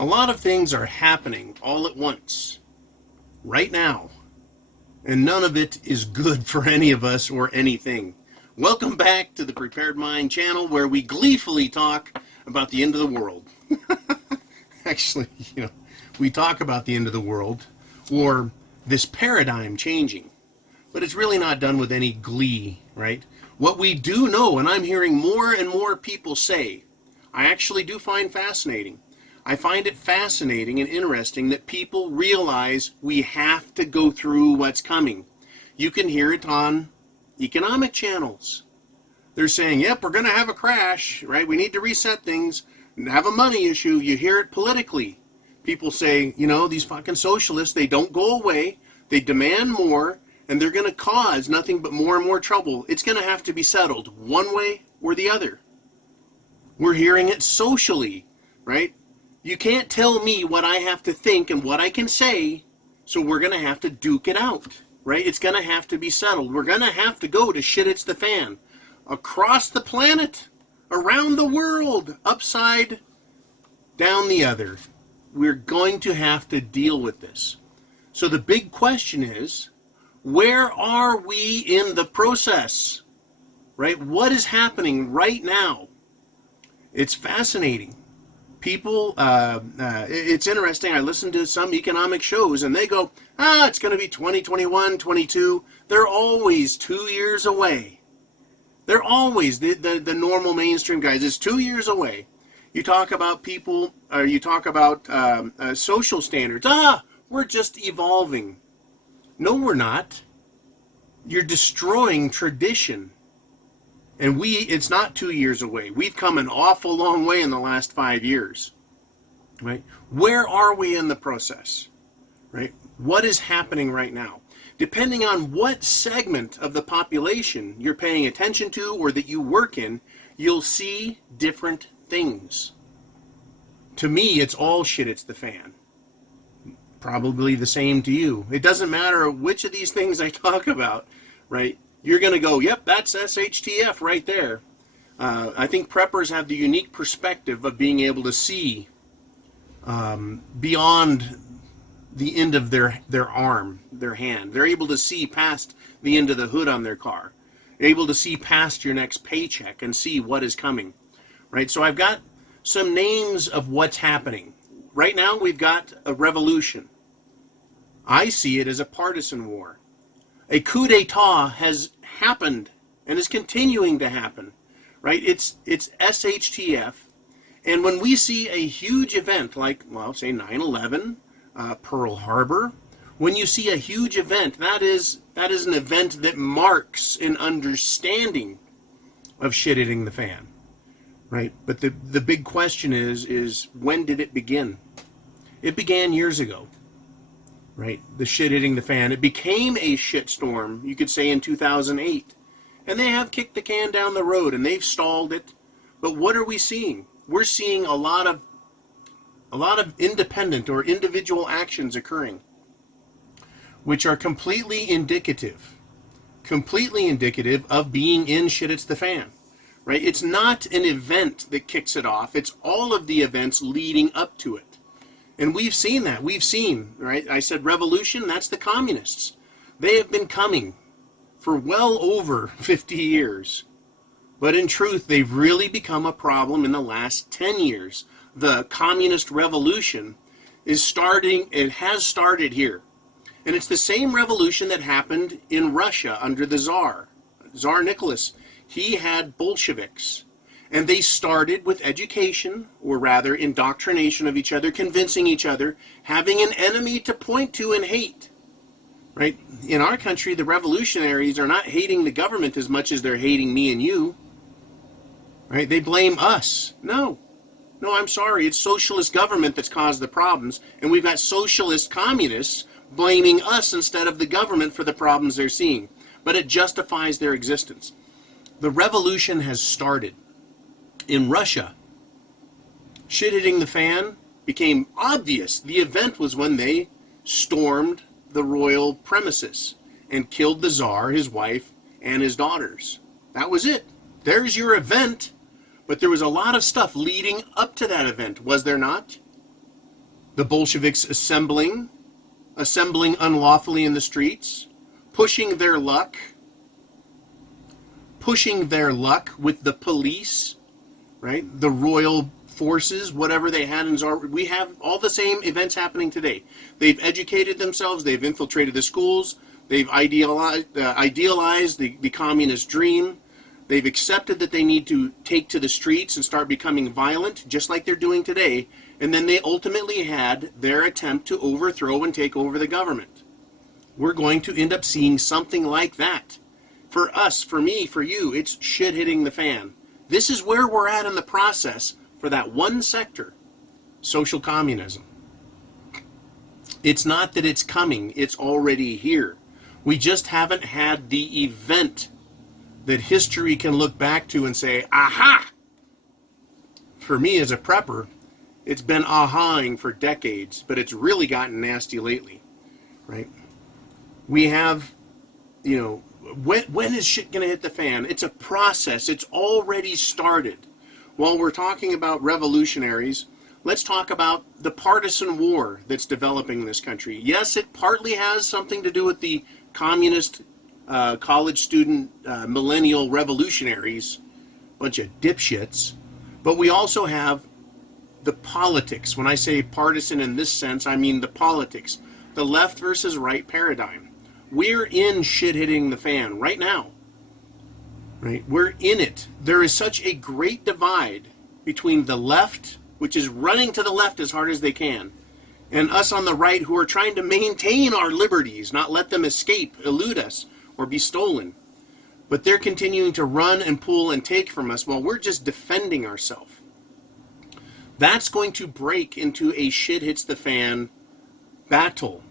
A lot of things are happening all at once, right now, and none of it is good for any of us or anything. Welcome back to the Prepared Mind channel, where we gleefully talk about the end of the world. Actually, we talk about the end of the world, or this paradigm changing, but it's really not done with any glee, right? What we do know, and I'm hearing more and more people say, I actually do find fascinating. I find it fascinating and interesting that people realize we have to go through what's coming. You can hear it on economic channels. They're saying, yep, we're going to have a crash, right? We need to reset things and have a money issue. You hear it politically. People say, these fucking socialists, they don't go away. They demand more, and they're going to cause nothing but more and more trouble. It's going to have to be settled one way or the other. We're hearing it socially, right? You can't tell me what I have to think and what I can say, so we're going to have to duke it out, right? It's going to have to be settled. We're going to have to go to shit it's the fan. Across the planet, around the world, upside down the other. We're going to have to deal with this. So the big question is, where are we in the process, right? What is happening right now? It's fascinating. People, it's interesting. I listen to some economic shows and they go, it's going to be 2021, 22. They're always 2 years away. They're always, the normal mainstream guys, it's 2 years away. You talk about people, or you talk about social standards. We're just evolving. No, we're not. You're destroying tradition. And it's not 2 years away. We've come an awful long way in the last 5 years, right? Where are we in the process, right? What is happening right now? Depending on what segment of the population you're paying attention to or that you work in, you'll see different things. To me, it's all shit it's the fan. Probably the same to you. It doesn't matter which of these things I talk about, right? You're going to go, yep, that's SHTF right there. I think preppers have the unique perspective of being able to see beyond the end of their arm, their hand. They're able to see past the end of the hood on their car. They're able to see past your next paycheck and see what is coming, right? So I've got some names of what's happening. Right now, we've got a revolution. I see it as a partisan war. A coup d'etat has happened and is continuing to happen, right? It's SHTF. And when we see a huge event like, say 9/11, Pearl Harbor, when you see a huge event, that is an event that marks an understanding of shit hitting the fan, right? But the big question is when did it begin? It began years ago. Right, the shit hitting the fan. It became a shitstorm, you could say, in 2008. And they have kicked the can down the road and they've stalled it. But what are we seeing? We're seeing a lot of independent or individual actions occurring, which are completely indicative of being in shit it's the fan. Right? It's not an event that kicks it off. It's all of the events leading up to it. And we've seen that. We've seen, right? I said revolution, that's the communists. They have been coming for well over 50 years. But in truth, they've really become a problem in the last 10 years. The communist revolution is starting, it has started here. And it's the same revolution that happened in Russia under the Tsar. Tsar Nicholas, he had Bolsheviks. And they started with education, or rather indoctrination of each other, convincing each other, having an enemy to point to and hate. Right? In our country, the revolutionaries are not hating the government as much as they're hating me and you. Right? They blame us. No, I'm sorry. It's socialist government that's caused the problems, and we've got socialist communists blaming us instead of the government for the problems they're seeing. But it justifies their existence. The revolution has started. In Russia, shit hitting the fan became obvious. The event was when they stormed the royal premises and killed the Tsar, his wife, and his daughters. That was it. There's your event. But there was a lot of stuff leading up to that event, was there not? the Bolsheviks assembling unlawfully in the streets, pushing their luck with the police, right? The royal forces, whatever they had in Tsar. We have all the same events happening today. They've educated themselves. They've infiltrated the schools. They've idealized the communist dream. They've accepted that they need to take to the streets and start becoming violent, just like they're doing today. And then they ultimately had their attempt to overthrow and take over the government. We're going to end up seeing something like that. For us, for me, for you, it's shit hitting the fan. This is where we're at in the process for that one sector, social communism. It's not that it's coming, it's already here. We just haven't had the event that history can look back to and say, aha! For me as a prepper, it's been ahaing for decades, but it's really gotten nasty lately, right? We have, when is shit going to hit the fan? It's a process. It's already started. While we're talking about revolutionaries, let's talk about the partisan war that's developing in this country. Yes, it partly has something to do with the communist college student millennial revolutionaries, bunch of dipshits, but we also have the politics. When I say partisan in this sense, I mean the politics, the left versus right paradigm. We're in shit hitting the fan right now. Right? We're in it. There is such a great divide between the left, which is running to the left as hard as they can, and us on the right who are trying to maintain our liberties, not let them escape, elude us, or be stolen. But they're continuing to run and pull and take from us while we're just defending ourselves. That's going to break into a shit hits the fan battle.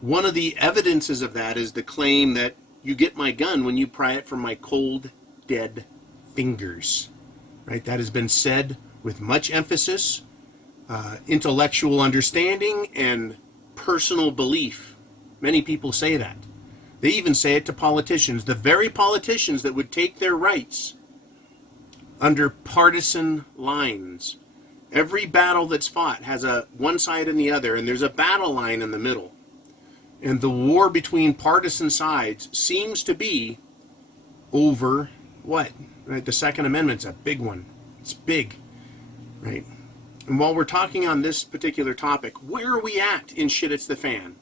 One of the evidences of that is the claim that you get my gun when you pry it from my cold, dead fingers. Right? That has been said with much emphasis, intellectual understanding, and personal belief. Many people say that. They even say it to politicians, the very politicians that would take their rights under partisan lines. Every battle that's fought has a one side and the other, and there's a battle line in the middle. And the war between partisan sides seems to be over what? Right? The Second Amendment's a big one. It's big, right? And while we're talking on this particular topic, where are we at in shit it's the fan?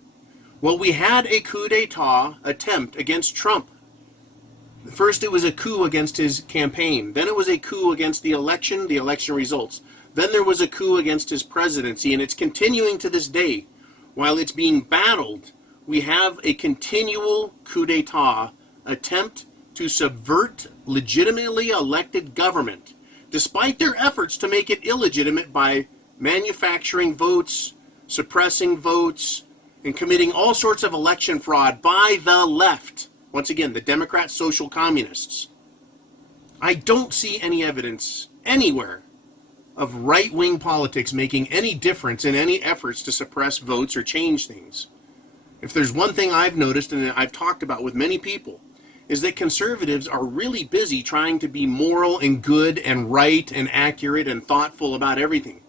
Well, we had a coup d'etat attempt against Trump. First it was a coup against his campaign. Then it was a coup against the election results. Then there was a coup against his presidency, and it's continuing to this day. While it's being battled, we have a continual coup d'etat attempt to subvert legitimately elected government, despite their efforts to make it illegitimate by manufacturing votes, suppressing votes, and committing all sorts of election fraud by the left. Once again, the Democrat social communists. I don't see any evidence anywhere of right-wing politics making any difference in any efforts to suppress votes or change things. If there's one thing I've noticed and I've talked about with many people, is that conservatives are really busy trying to be moral and good and right and accurate and thoughtful about everything,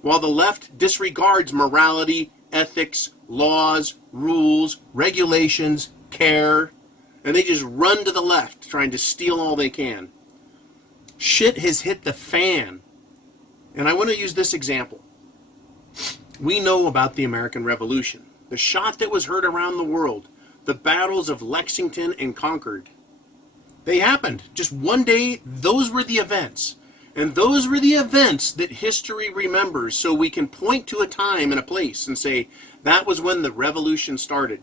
while the left disregards morality, ethics, laws, rules, regulations, care, and they just run to the left trying to steal all they can. Shit has hit the fan. And I want to use this example. We know about the American Revolution, the shot that was heard around the world, the battles of Lexington and Concord. They happened. Just one day, those were the events. And those were the events that history remembers, so we can point to a time and a place and say, that was when the revolution started.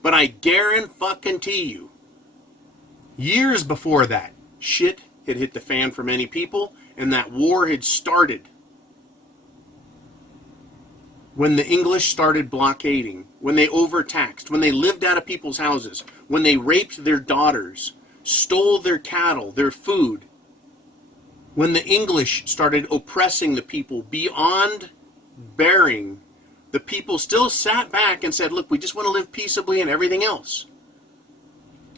But I guarantee you, years before that, shit had hit the fan for many people, and that war had started. When the English started blockading, when they overtaxed, when they lived out of people's houses, when they raped their daughters, stole their cattle, their food, when the English started oppressing the people beyond bearing, the people still sat back and said, look, we just want to live peaceably and everything else.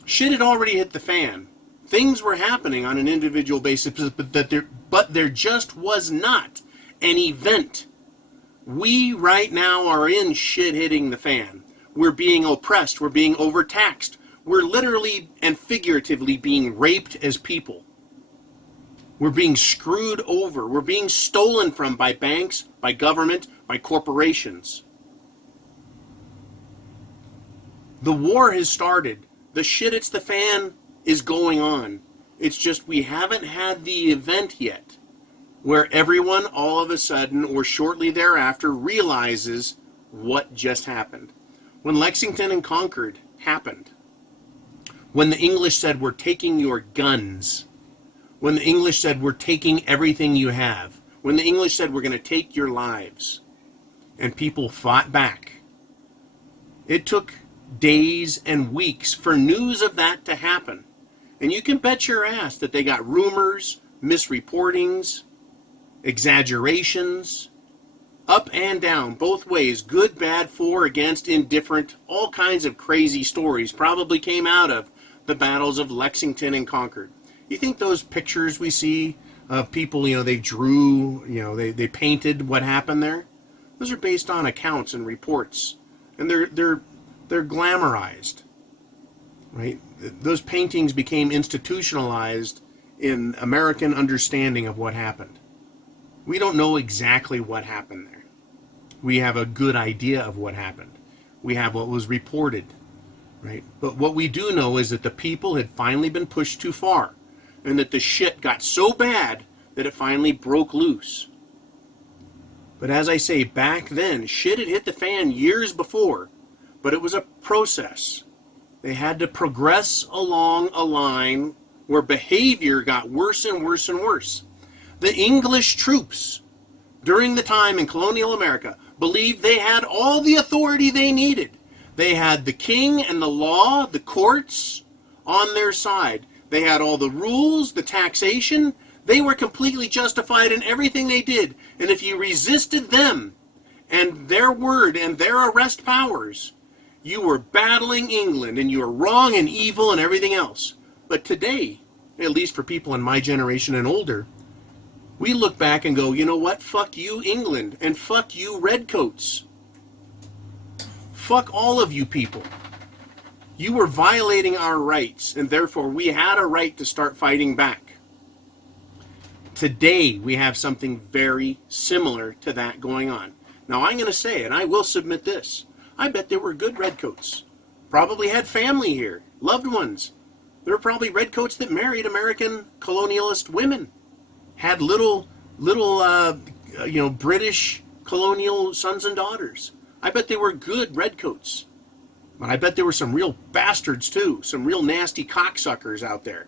Shit had already hit the fan. Things were happening on an individual basis, but there just was not an event We right now are in shit hitting the fan. We're being oppressed. We're being overtaxed. We're literally and figuratively being raped as people. We're being screwed over. We're being stolen from by banks, by government, by corporations. The war has started. The shit hits the fan is going on. It's just we haven't had the event yet where everyone all of a sudden or shortly thereafter realizes what just happened. When Lexington and Concord happened, when the English said, we're taking your guns, when the English said, we're taking everything you have, when the English said, we're going to take your lives, and people fought back, it took days and weeks for news of that to happen. And you can bet your ass that they got rumors, misreportings, exaggerations, up and down, both ways, good, bad, for, against, indifferent, all kinds of crazy stories probably came out of the battles of Lexington and Concord. You think those pictures we see of people, they drew, they painted what happened there? Those are based on accounts and reports, and they're glamorized, right? Those paintings became institutionalized in American understanding of what happened. We don't know exactly what happened there. We have a good idea of what happened. We have what was reported, right? But what we do know is that the people had finally been pushed too far, and that the shit got so bad that it finally broke loose. But as I say, back then, shit had hit the fan years before, but it was a process. They had to progress along a line where behavior got worse and worse and worse. The English troops during the time in colonial America believed they had all the authority they needed. They had the king and the law, the courts on their side. They had all the rules, the taxation. They were completely justified in everything they did. And if you resisted them and their word and their arrest powers, you were battling England and you were wrong and evil and everything else. But today, at least for people in my generation and older, we look back and go, you know what? Fuck you, England, and fuck you, redcoats. Fuck all of you people. You were violating our rights, and therefore we had a right to start fighting back. Today, we have something very similar to that going on. Now, I'm going to say, and I will submit this, I bet there were good redcoats. Probably had family here, loved ones. There were probably redcoats that married American colonialist women. Had little British colonial sons and daughters. I bet they were good redcoats. But I bet there were some real bastards too, some real nasty cocksuckers out there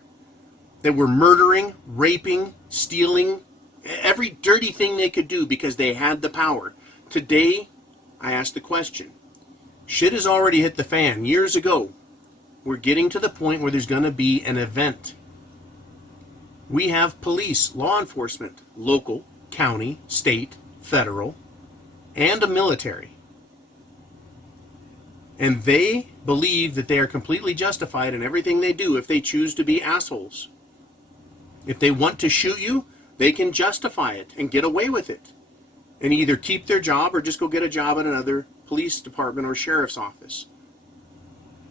that were murdering, raping, stealing, every dirty thing they could do because they had the power. Today, I ask the question, shit has already hit the fan years ago. We're getting to the point where there's going to be an event. We have police, law enforcement, local, county, state, federal, and a military. And they believe that they are completely justified in everything they do if they choose to be assholes. If they want to shoot you, they can justify it and get away with it. And either keep their job or just go get a job at another police department or sheriff's office.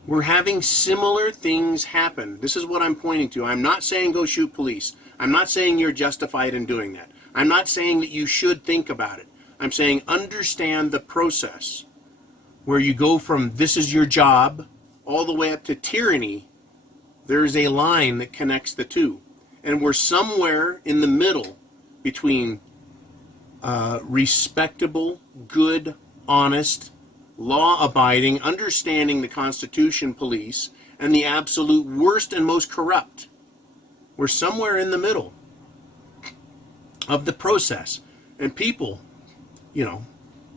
We're having similar things happen. This is what I'm pointing to. I'm not saying go shoot police. I'm not saying you're justified in doing that. I'm not saying that you should think about it. I'm saying understand the process where you go from this is your job all the way up to tyranny. There is a line that connects the two. And we're somewhere in the middle between respectable, good, honest, law-abiding, understanding the Constitution police, and the absolute worst and most corrupt. We're somewhere in the middle of the process. And people,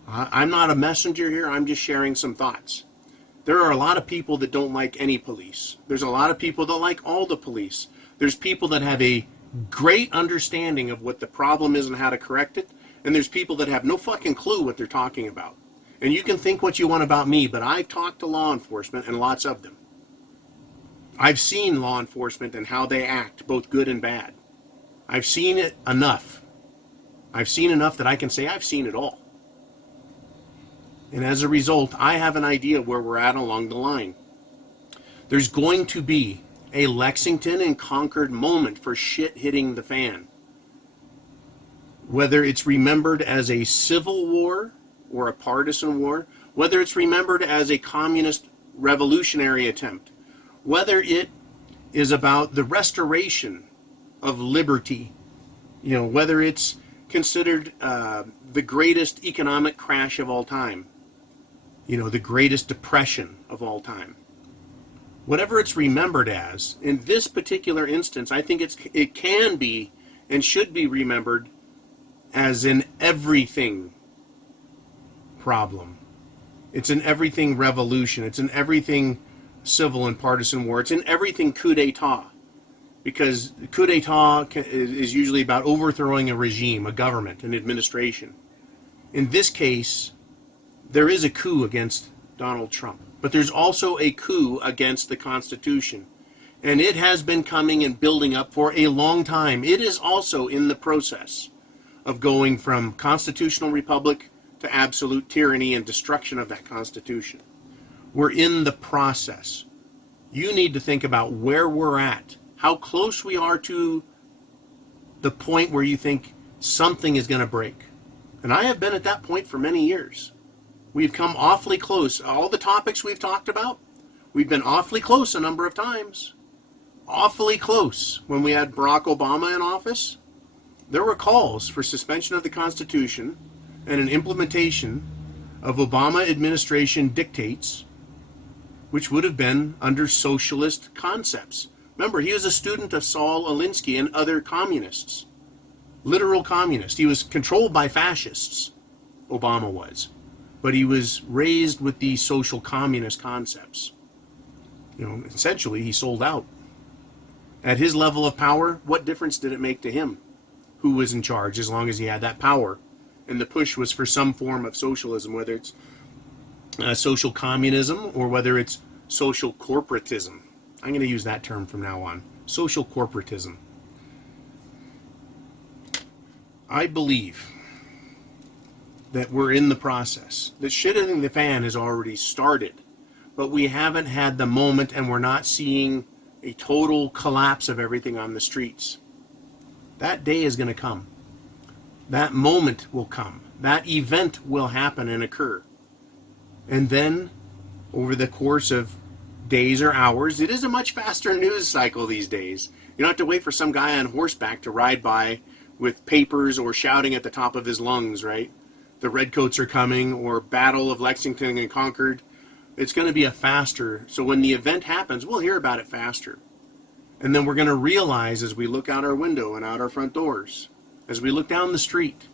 I'm not a messenger here, I'm just sharing some thoughts. There are a lot of people that don't like any police. There's a lot of people that like all the police. There's people that have a great understanding of what the problem is and how to correct it. And there's people that have no fucking clue what they're talking about. And you can think what you want about me, but I've talked to law enforcement and lots of them. I've seen law enforcement and how they act, both good and bad. I've seen it enough. I've seen enough that I can say I've seen it all. And as a result, I have an idea where we're at along the line. There's going to be a Lexington and Concord moment for shit hitting the fan. Whether it's remembered as a civil war or a partisan war, whether it's remembered as a communist revolutionary attempt, whether it is about the restoration of liberty, whether it's considered the greatest economic crash of all time, the greatest depression of all time. Whatever it's remembered as, in this particular instance, I think it can be and should be remembered as an everything problem. It's an everything revolution. It's an everything civil and partisan war. It's an everything coup d'etat. Because coup d'etat is usually about overthrowing a regime, a government, an administration. In this case, there is a coup against Donald Trump. But there's also a coup against the Constitution. And it has been coming and building up for a long time. It is also in the process of going from constitutional republic to absolute tyranny and destruction of that Constitution. We're in the process. You need to think about where we're at, how close we are to the point where you think something is going to break. And I have been at that point for many years. We've come awfully close. All the topics we've talked about, we've been awfully close a number of times. Awfully close. When we had Barack Obama in office, there were calls for suspension of the Constitution and an implementation of Obama administration dictates, which would have been under socialist concepts. Remember, he was a student of Saul Alinsky and other communists. Literal communists. He was controlled by fascists, Obama was. But he was raised with these social communist concepts. Essentially, he sold out. At his level of power, what difference did it make to him who was in charge, as long as he had that power? And the push was for some form of socialism, whether it's social communism or whether it's social corporatism. I'm going to use that term from now on. Social corporatism. I believe that we're in the process. The shit in the fan has already started, but we haven't had the moment, and we're not seeing a total collapse of everything on the streets. That day is going to come. That moment will come. That event will happen and occur. And then, over the course of days or hours, it is a much faster news cycle these days. You don't have to wait for some guy on horseback to ride by with papers or shouting at the top of his lungs, right? The Redcoats are coming, or Battle of Lexington and Concord. It's going to be a faster, so when the event happens, we'll hear about it faster. And then we're going to realize as we look out our window and out our front doors, as we look down the street,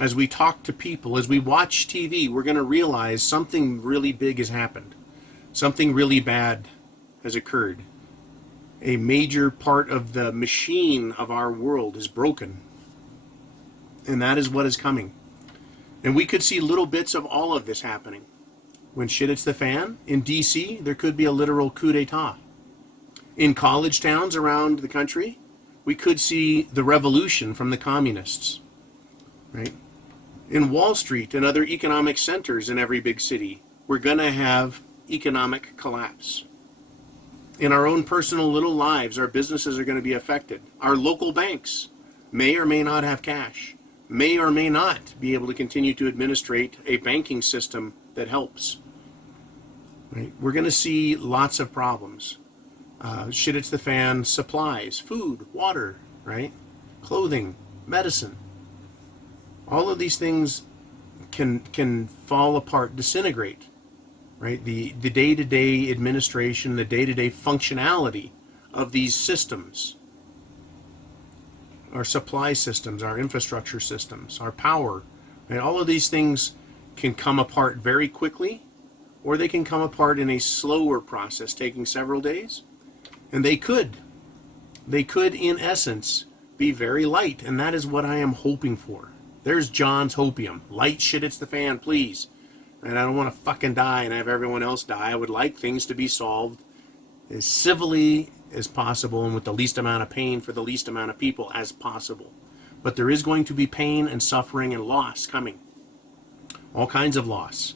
as we talk to people, as we watch TV, we're going to realize something really big has happened. Something really bad has occurred. A major part of the machine of our world is broken. And that is what is coming. And we could see little bits of all of this happening. When shit hits the fan, in D.C., there could be a literal coup d'etat. In college towns around the country, we could see the revolution from the communists. Right? In Wall Street and other economic centers in every big city, we're going to have economic collapse. In our own personal little lives, our businesses are going to be affected. Our local banks may or may not have cash, may or may not be able to continue to administrate a banking system that helps. Right? We're going to see lots of problems. Shit hits the fan, supplies, food, water, right? Clothing, medicine. All of these things can fall apart, disintegrate. Right? The day-to-day administration, the day-to-day functionality of these systems, our supply systems, our infrastructure systems, our power, right? All of these things can come apart very quickly, or they can come apart in a slower process, taking several days. And they could, in essence, be very light, and that is what I am hoping for. There's John's hopium. Light shit hits the fan, please. And I don't want to fucking die and have everyone else die. I would like things to be solved as civilly as possible and with the least amount of pain for the least amount of people as possible. But there is going to be pain and suffering and loss coming. all kinds of loss.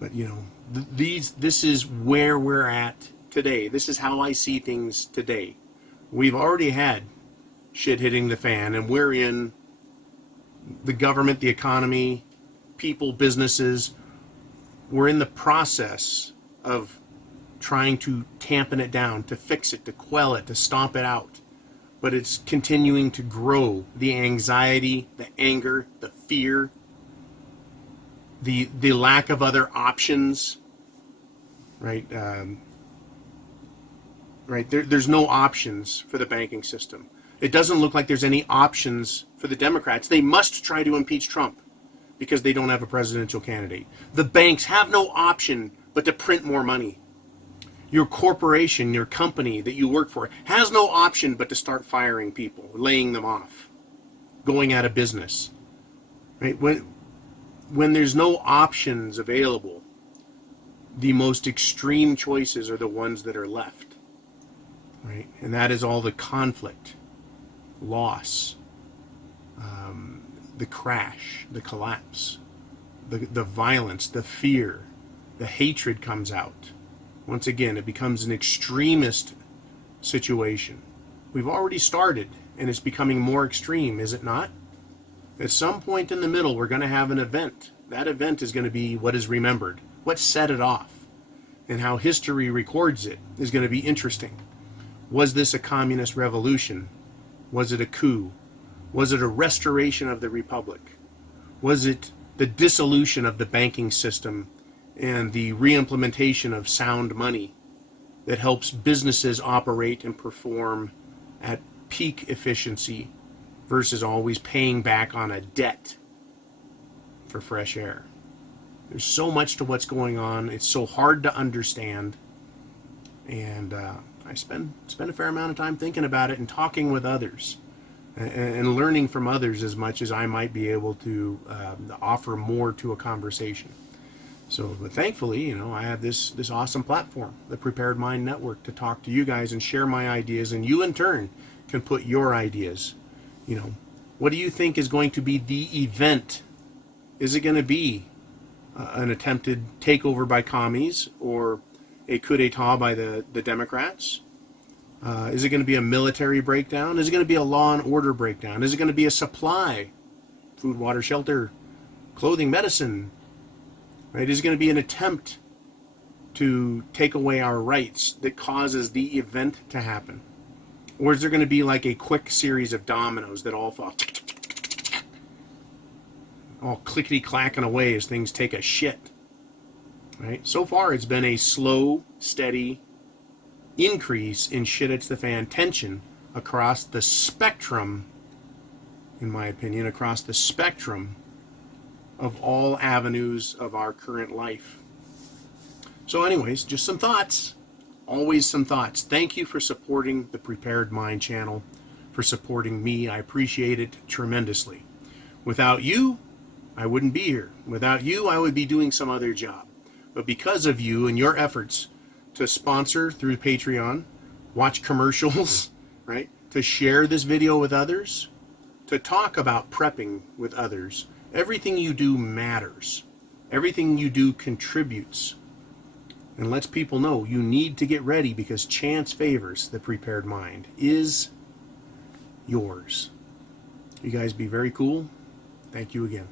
But you know, this is where we're at today. This is how I see things today. We've already had shit hitting the fan, and we're in the government, the economy, people, businesses. We're in the process of trying to tampen it down, to fix it, to quell it, to stomp it out. But it's continuing to grow. The anxiety, the anger, the fear, the lack of other options, right? There's no options for the banking system. It doesn't look like there's any options for the Democrats. They must try to impeach Trump because they don't have a presidential candidate. The banks have no option but to print more money. Your corporation, your company that you work for, has no option but to start firing people, laying them off, going out of business. Right? When there's no options available, the most extreme choices are the ones that are left. Right? And that is all the conflict, loss, the crash, the collapse, the violence, the fear, the hatred comes out. Once again, it becomes an extremist situation. We've already started, and it's becoming more extreme, is it not? At some point in the middle, we're going to have an event. That event is going to be what is remembered, what set it off, and how history records it is going to be interesting. Was this a communist revolution? Was it a coup? Was it a restoration of the republic? Was it the dissolution of the banking system and the reimplementation of sound money that helps businesses operate and perform at peak efficiency versus always paying back on a debt for fresh air? There's so much to what's going on. It's so hard to understand. And I spend a fair amount of time thinking about it and talking with others and learning from others as much as I might be able to offer more to a conversation. So, but thankfully, you know, I have this awesome platform, the Prepared Mind Network, to talk to you guys and share my ideas, and you in turn can put your ideas. You know, what do you think is going to be the event? Is it going to be an attempted takeover by commies or a coup d'etat by the Democrats? Is it going to be a military breakdown? Is it going to be a law and order breakdown? Is it going to be a supply, food, water, shelter, clothing, medicine? Right? Is it going to be an attempt to take away our rights that causes the event to happen? Or is there going to be like a quick series of dominoes that all fall, all clickety-clacking away as things take a shit? Right? So far, it's been a slow, steady increase in shit-it's-the-fan tension across the spectrum, in my opinion, across the spectrum of all avenues of our current life. So anyways, just some thoughts. Always some thoughts. Thank you for supporting the Prepared Mind channel, for supporting me. I appreciate it tremendously. Without you, I wouldn't be here. Without you, I would be doing some other job. But because of you and your efforts to sponsor through Patreon, watch commercials, right? To share this video with others, to talk about prepping with others, everything you do matters. Everything you do contributes. And lets people know you need to get ready because chance favors the prepared mind is yours. You guys be very cool. Thank you again.